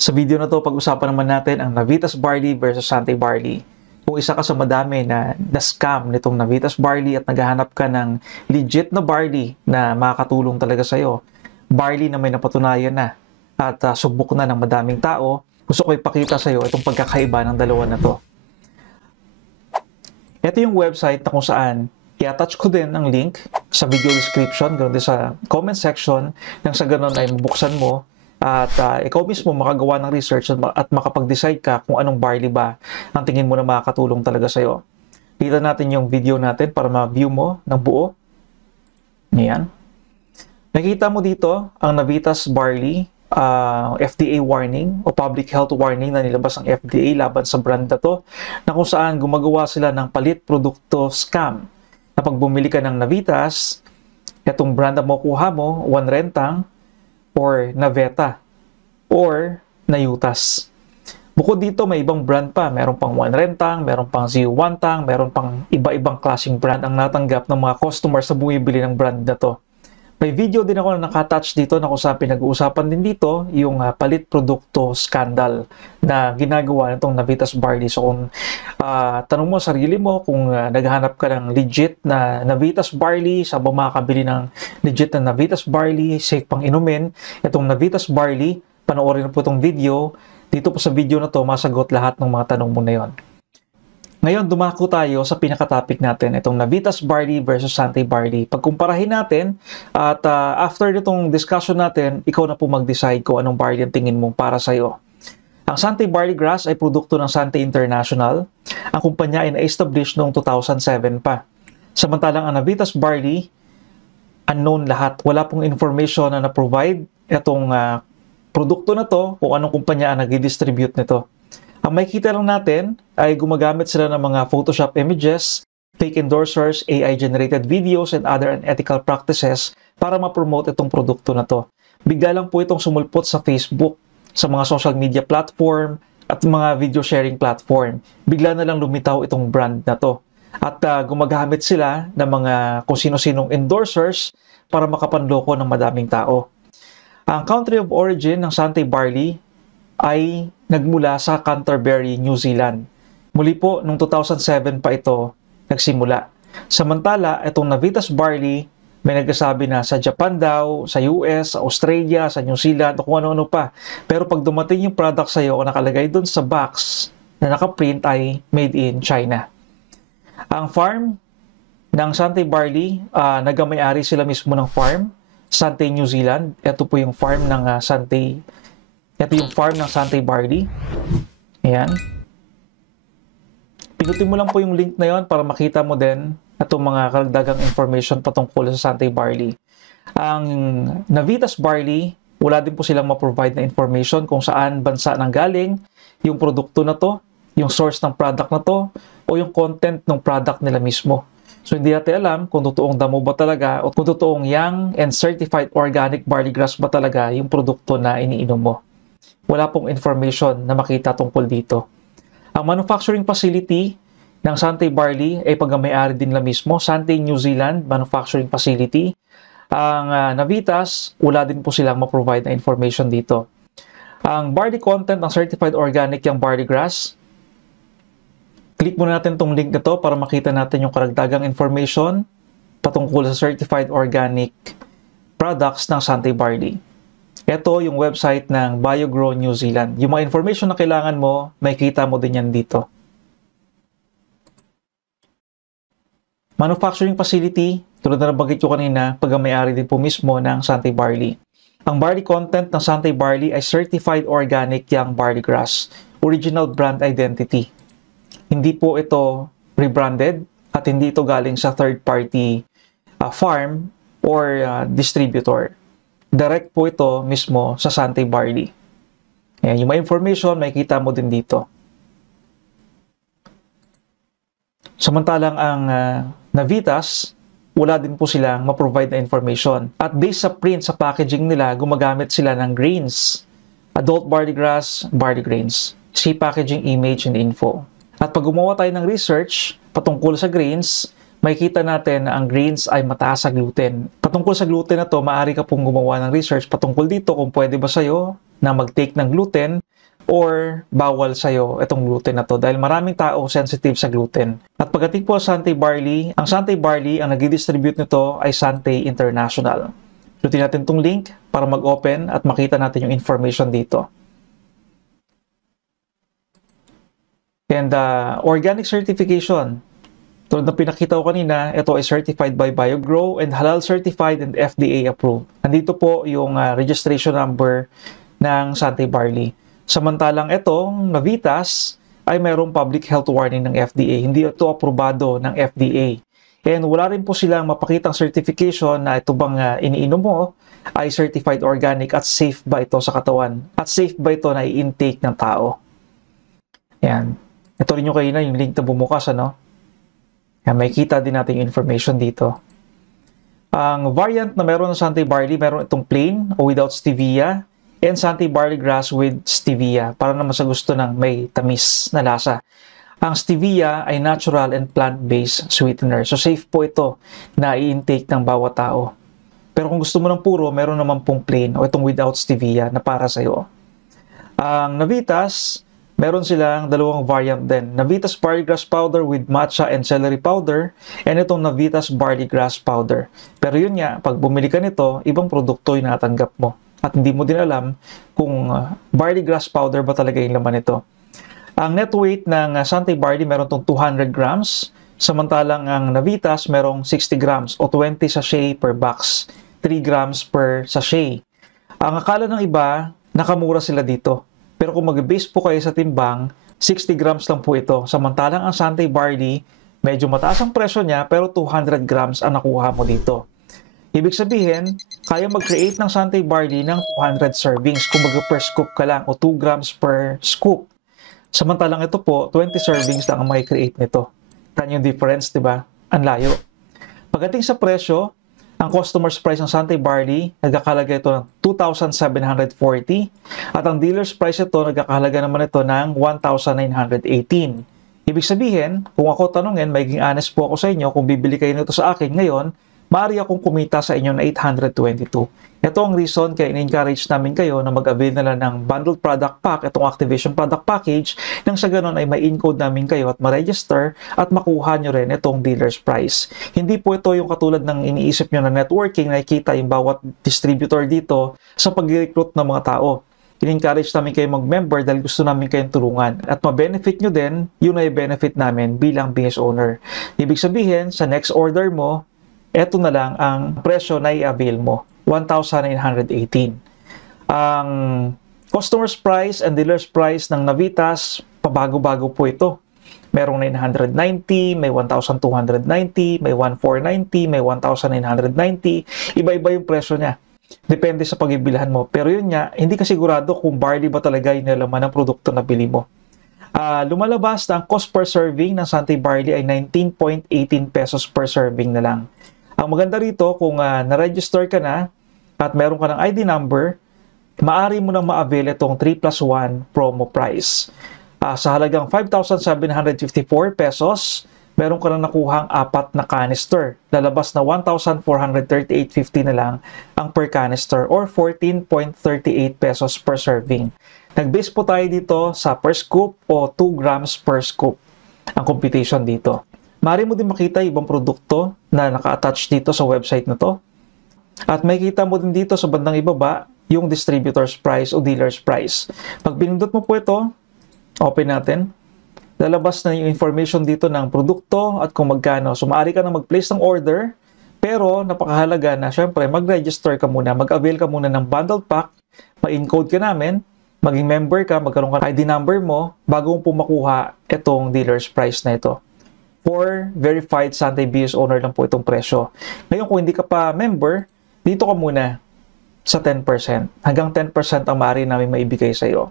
Sa video na to, pag-usapan naman natin ang Navitas Barley versus Sante Barley. Kung isa ka sa madami na scam nitong Navitas Barley at naghahanap ka ng legit na barley na makakatulong talaga sa'yo, barley na may napatunayan na at subok na ng madaming tao, gusto ko ipakita sa'yo itong pagkakaiba ng dalawa na to. Ito yung website na kung saan i-attach ko din ang link sa video description, ganoon din sa comment section, nang sa ganoon ay mabuksan mo at ikaw mismo makagawa ng research at makapag-decide ka kung anong barley ba ang tingin mo na makakatulong talaga sa'yo. Kita natin yung video natin para ma-view mo ng buo. Ayan. Nakita mo dito ang Navitas Barley FDA warning o public health warning na nilabas ng FDA laban sa brand na to, na kung saan gumagawa sila ng palit produkto scam. Kapag bumili ka ng Navitas, itong brand na makuha mo, One Rentang or Naveta or Nayutas. Bukod dito, may ibang brand pa. Meron pang One Rentang, meron pang Zero Wantang, meron pang iba-ibang klaseng brand ang natanggap ng mga customers sa bumibili ng brand na to. May video din ako na nakatouch dito na kung saan pinag-uusapan din dito yung palit produkto scandal na ginagawa nitong Navitas Barley. So kung tanong mo sarili mo kung naghahanap ka ng legit na Navitas Barley, saan ba makakabili ng legit na Navitas Barley, safe pang inumin, itong Navitas Barley, panoorin na po itong video. Dito po sa video na to, masagot lahat ng mga tanong mo na yon. Ngayon, dumako tayo sa pinaka-topic natin, itong Navitas Barley versus Sante Barley. Pagkumparahin natin at after nitong discussion natin, ikaw na po mag-decide kung anong barley ang tingin mo para sa'yo. Ang Sante Barley Grass ay produkto ng Sante International. Ang kumpanya ay na-establish noong 2007 pa. Samantalang ang Navitas Barley, unknown lahat. Wala pong information na na-provide itong produkto na to kung anong kumpanya ang nag-distribute nito. Ang makikita lang natin ay gumagamit sila ng mga Photoshop images, fake endorsers, AI-generated videos, and other unethical practices para ma-promote itong produkto na to. Bigla lang po itong sumulpot sa Facebook, sa mga social media platform, at mga video sharing platform. Bigla na lang lumitaw itong brand na to. At gumagamit sila ng mga kung sino-sinong endorsers para makapanloko ng madaming tao. Ang country of origin ng Sante Barley ay nagmula sa Canterbury, New Zealand. Muli po, noong 2007 pa ito nagsimula. Samantala, itong Navitas Barley, may nagsasabi na sa Japan daw, sa US, sa Australia, sa New Zealand, o kung ano-ano pa. Pero pag dumating yung product sa'yo o nakalagay doon sa box na nakaprint ay made in China. Ang farm ng Sante Barley, nagamay-ari sila mismo ng farm, Sante, New Zealand. Ito po yung farm ng Sante. Ito yung farm ng Sante Barley. Ayan. Pinutin mo lang po yung link na yon para makita mo din itong mga karagdagang information patungkol sa Sante Barley. Ang Navitas Barley, wala din po silang ma-provide na information kung saan bansa nanggaling yung produkto na to, yung source ng product na to, o yung content ng product nila mismo. So hindi natin alam kung totoong damo ba talaga o kung totoong young and certified organic barley grass ba talaga yung produkto na iniinom mo. Wala pong information na makita tungkol dito. Ang manufacturing facility ng Sante Barley ay pagmamayari din nila mismo, Sante New Zealand Manufacturing Facility. Ang Navitas, wala din po silang ma-provide na information dito. Ang barley content ng certified organic yung barley grass, click muna natin itong link na to para makita natin yung karagdagang information patungkol sa certified organic products ng Sante Barley. Ito yung website ng BioGrow New Zealand. Yung mga information na kailangan mo, makikita mo din yan dito. Manufacturing facility, tulad na nabanggit ko kanina, pagmamayari din po mismo ng Sante Barley. Ang barley content ng Sante Barley ay certified organic young barley grass, original brand identity. Hindi po ito rebranded at hindi ito galing sa third-party farm or distributor. Direct po ito mismo sa Sante Barley. Ayan, yung mga information, makikita mo din dito. Samantalang ang Navitas, wala din po silang ma-provide na information. At based sa print sa packaging nila, gumagamit sila ng grains. Adult barley grass, barley grains. See packaging image and info. At pag gumawa tayo ng research patungkol sa grains, makikita natin na ang grains ay mataas sa gluten. Patungkol sa gluten na to, maaari ka pong gumawa ng research patungkol dito kung pwede ba sa'yo na mag-take ng gluten or bawal sa'yo itong gluten na to dahil maraming tao sensitive sa gluten. At pagdating po sa Santay Barley, ang Santay Barley, ang nag-distribute nito ay Santay International. Pindutin natin itong link para mag-open at makita natin yung information dito. And organic certification. Tulad ng pinakita ko kanina, ito ay certified by BioGrow and halal certified and FDA approved. Nandito po yung registration number ng Santay Barley. Samantalang itong Navitas ay mayroong public health warning ng FDA. Hindi ito aprobado ng FDA. And wala rin po silang mapakitang certification na ito bang iniinom mo ay certified organic at safe ba ito sa katawan? At safe ba ito na i-intake ng tao? Yan. Ito rin yung kanina, yung link na bumukas, ano? Yan, may kita din natin yung information dito. Ang variant na meron ng Santay Barley, meron itong plain o without stevia and Santay Barley Grass with stevia para naman sa gusto ng may tamis na lasa. Ang stevia ay natural and plant-based sweetener. So safe po ito na i-intake ng bawat tao. Pero kung gusto mo ng puro, meron naman pong plain o itong without stevia na para sa'yo. Ang Navitas, meron silang dalawang variant din. Navitas Barley Grass Powder with matcha and celery powder and itong Navitas Barley Grass Powder. Pero yun nga, pag bumili ka nito, ibang produkto yung natanggap mo. At hindi mo din alam kung barley grass powder ba talaga yung laman nito. Ang net weight ng Santay Barley meron itong 200 grams, samantalang ang Navitas merong 60 grams o 20 sachet per box, 3 grams per sachet. Ang akala ng iba, nakamura sila dito. Pero kung mag-base po kayo sa timbang, 60 grams lang po ito. Samantalang ang Santay Barley, medyo mataas ang presyo niya pero 200 grams ang nakuha mo dito. Ibig sabihin, kaya mag-create ng Santay Barley ng 200 servings kung mag-per scoop ka lang o 2 grams per scoop. Samantalang ito po, 20 servings lang ang makikreate nito. Tan yung difference, di ba? Ang layo. Pagdating sa presyo, ang customer's price ng Santay Barley, nagkakahalaga ito ng 2,740 at ang dealer's price ito, nagkakahalaga naman ito ng 1,918. Ibig sabihin, kung ako tanungin, magiging honest po ako sa inyo, kung bibili kayo nito sa akin ngayon, maaari akong kumita sa inyo na 822. Ito ang reason kaya in-encourage namin kayo na mag-avail na lang ng bundled product pack, itong activation product package, nang sa ganun ay may encode namin kayo at ma-register at makuha nyo rin itong dealer's price. Hindi po ito yung katulad ng iniisip nyo na networking na ikita yung bawat distributor dito sa pag-recruit ng mga tao. In-encourage namin kayo mag-member dahil gusto namin kayong tulungan. At ma-benefit nyo din, yun ay benefit namin bilang business owner. Ibig sabihin, sa next order mo, eto na lang ang presyo na i-avail mo, 1,918. Ang customer's price and dealer's price ng Navitas, pabago-bago po ito. Merong 990, may 1,290, may 1,490, may 1,990. Iba-iba yung presyo niya. Depende sa pag-ibilhan mo. Pero yun nga, hindi ka sigurado kung barley ba talaga yung nalaman ng produkto na bili mo. Lumalabas na ang cost per serving ng Santay Barley ay 19.18 pesos per serving na lang. Ang maganda rito, kung na-register ka na at meron ka ng ID number, maaari mo nang ma-avail itong 3+1 promo price. Sa halagang 5,754 pesos, meron ka nang nakuhang 4 na canister. Lalabas na 1,438.50 na lang ang per canister or 14.38 pesos per serving. Nag-base po tayo dito sa per scoop o 2 grams per scoop ang computation dito. Maaari mo din makita ibang produkto na naka-attach dito sa website na to. At makikita mo din dito sa bandang ibaba yung distributor's price o dealer's price. Pag pinindot mo po ito, open natin. Lalabas na yung information dito ng produkto at kung magkano. So maaari ka na mag-place ng order, pero napakahalaga na syempre mag-register ka muna, mag-avail ka muna ng bundle pack, ma-encode ka namin, maging member ka, magkaroon ka ng ID number mo bago mo po makuha itong dealer's price na ito. For verified Santay BS owner lang po itong presyo. Ngayon kung hindi ka pa member, dito ka muna sa 10%. Hanggang 10% ang maaari namin maibigay sa iyo.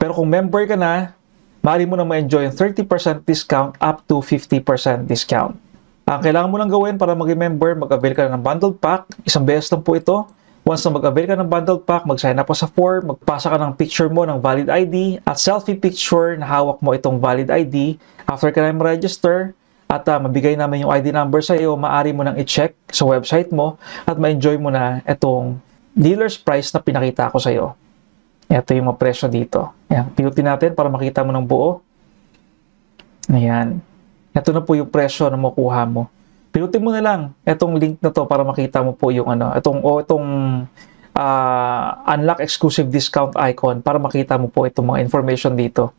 Pero kung member ka na, maaari mo na ma-enjoy yung 30% discount up to 50% discount. Ang kailangan mo lang gawin para maging member, mag-avail ka na ng bundled pack. Isang beses lang po ito. Once na mag-avail ka ng bundled pack, mag-sign up po sa form, magpasa ka ng picture mo ng valid ID at selfie picture na hawak mo itong valid ID. After ka na ma-register at mabigay namin yung ID number sa iyo, maaari mo nang i-check sa website mo at ma-enjoy mo na itong dealer's price na pinakita ko sa iyo. Ito yung mga presyo dito. Ayan, pinutin natin para makita mo ng buo. Ayan. Ito na po yung presyo na makuha mo. Pinutin mo na lang itong link na to para makita mo po yung unlock exclusive discount icon para makita mo po itong mga information dito.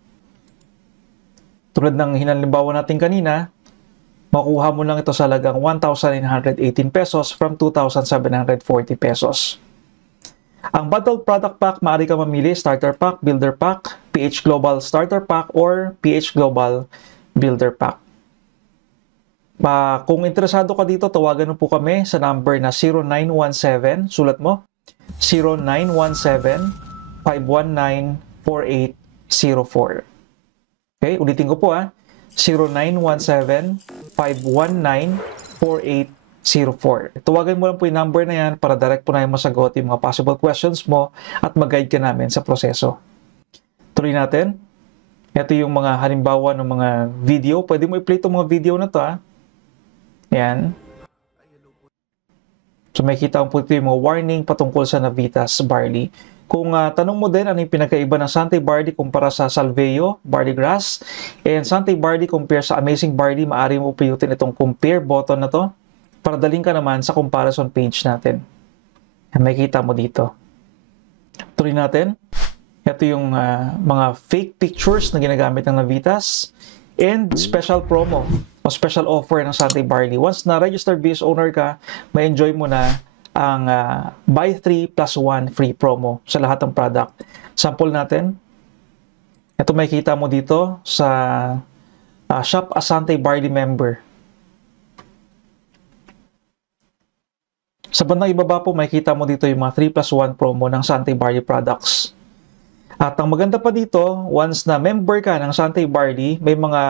Tulad ng hinalimbawa natin kanina, makuha mo lang ito sa halagang 1,918 pesos from 2,740 pesos. Ang bundled product pack, maaari ka mamili starter pack, builder pack, PH Global starter pack, or PH Global builder pack. Kung interesado ka dito, tawagan mo po kami sa number na 0917, sulat mo, 0917-519-4804. Okay, ulitin ko po 0917-519-4804. Tawagan mo lang po yung number na yan para direct po na yung masagot yung mga possible questions mo at mag-guide ka namin sa proseso. Tuloy natin. Ito yung mga halimbawa ng mga video. Pwede mo i-play itong mga video na to Yan. So makikita mo po ito yung mga warning patungkol sa Navitas Barley. Kung tanong mo din ano yung pinagkaiba ng Santay Barley kumpara sa Salveo Barley Grass and Santay Barley compare sa Amazing Barley, maaari mo piyutin itong compare button na to para daling ka naman sa comparison page natin. Makikita mo dito. Tuloy natin. Ito yung mga fake pictures na ginagamit ng Navitas and special promo o special offer ng Santay Barley. Once na registered business owner ka, may enjoy mo na ang buy 3 plus 1 free promo sa lahat ng product. Sample natin. Ito makikita mo dito sa Shop a Santay Barley member. Sa bandang ibaba po, makikita mo dito yung mga 3 plus 1 promo ng Santay Barley products. At ang maganda pa dito, once na member ka ng Santay Barley, may mga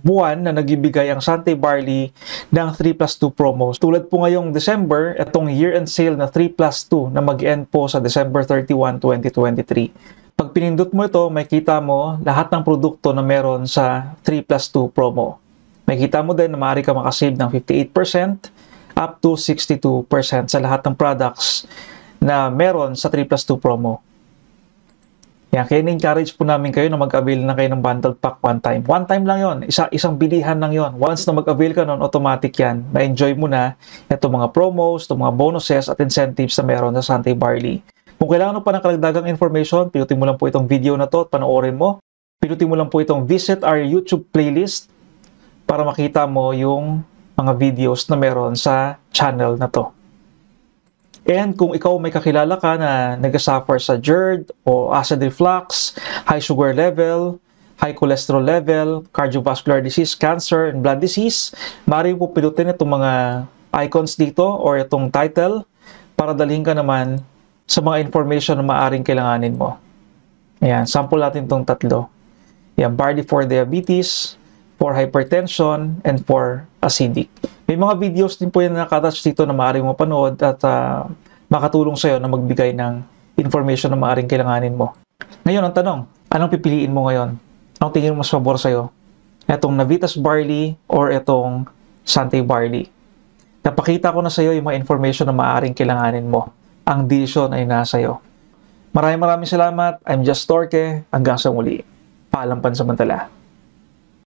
buwan na nagbibigay ang Santay Barley ng 3 plus 2 promos. Tulad po ngayong December, itong year-end sale na 3 plus 2 na mag-end po sa December 31, 2023. Pag pinindot mo ito, makikita mo lahat ng produkto na meron sa 3 plus 2 promo. Makikita mo din na maaari ka makasave ng 58% up to 62% sa lahat ng products na meron sa 3 plus 2 promo. Yan, kaya na-encourage po namin kayo na mag-avail na kayo ng bundled pack one time. One time lang yon, isang bilihan lang yon. Once na mag-avail ka nun, automatic yan. Ma-enjoy mo na itong mga promos, itong mga bonuses at incentives na meron sa Santay Barley. Kung kailangan mo pa ng karagdagang information, pinutin mo lang po itong video na to at panoorin mo. Pinutin mo lang po itong visit our YouTube playlist para makita mo yung mga videos na meron sa channel na to. And kung ikaw may kakilala ka na nag-suffer sa GERD o acid reflux, high sugar level, high cholesterol level, cardiovascular disease, cancer, and blood disease, maaari po pinutin itong mga icons dito or itong title para dalhin ka naman sa mga information na maaaring kailanganin mo. Ayan, sample natin itong tatlo. Ayan, Barley for diabetes, for hypertension, and for acidic. May mga videos din po yan na nakatouch dito na maaaring mapanood at makatulong sa'yo na magbigay ng information na maaaring kailanganin mo. Ngayon, ang tanong, anong pipiliin mo ngayon? Anong tingin mo mas pabor sa'yo? Etong Navitas Barley or etong Santay Barley? Napakita ko na sa'yo yung mga information na maaaring kailanganin mo. Ang decision ay nasa iyo. Maraming salamat. I'm Just Torque. Hanggang sa muli. Paalam pansamantala.